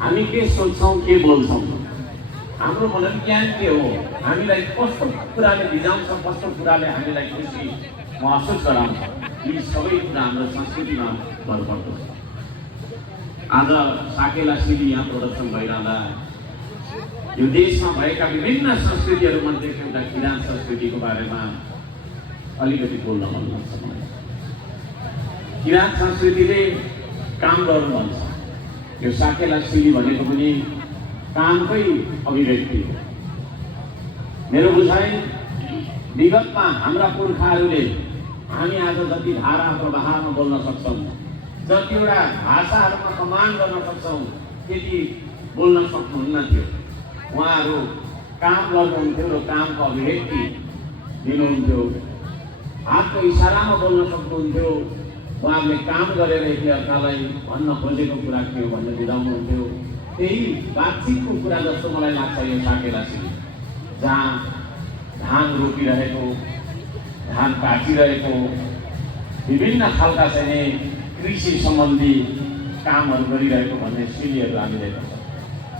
हामी के सोच्छौँ के बोल्छौँ, हाम्रो मनोविज्ञान के हो, हामीलाई कस्तो कुराले भिजाउँछ, कस्तो कुराले हामीलाई खुसी महसुस गराउँछ, यी सबै कुरा हाम्रो संस्कृतिमा भर पर्दछ। आज साकेला सिडी यहाँ प्रदर्शन भइरहँदा यो देशमा भएका विभिन्न संस्कृतिहरूमध्येको एउटा किराँत संस्कृतिको बारेमा अलिकति बोल्न मन लाग्छ मलाई। किराँत संस्कृतिले काम गर्नु भन्छ। यो साकेला सिडी भनेको पनि कामकै अभिव्यक्ति हो। मेरो बुझाइ विगतमा हाम्रा पुर्खाहरूले हामी आज जति धारा प्रवाहमा बोल्न सक्छौँ, जतिवटा भाषाहरूमा कमान्ड गर्न सक्छौँ, त्यति बोल्न सक्नुहुन्न थियो। उहाँहरू काम गर्नुहुन्थ्यो र कामको अभिव्यक्ति दिनुहुन्थ्यो, हातको इसारामा बोल्न सक्नुहुन्थ्यो। उहाँहरूले काम गरेर एकअर्कालाई भन्न खोजेको कुरा के हो भन्ने बुझाउनुहुन्थ्यो। त्यही बातचितको कुरा जस्तो मलाई लाग्छ यो साकेला सिडी, जहाँ धान रोपिरहेको, धान काटिरहेको, विभिन्न खालका चाहिँ कृषि सम्बन्धी कामहरू गरिरहेको भन्ने सिडीहरू हामीले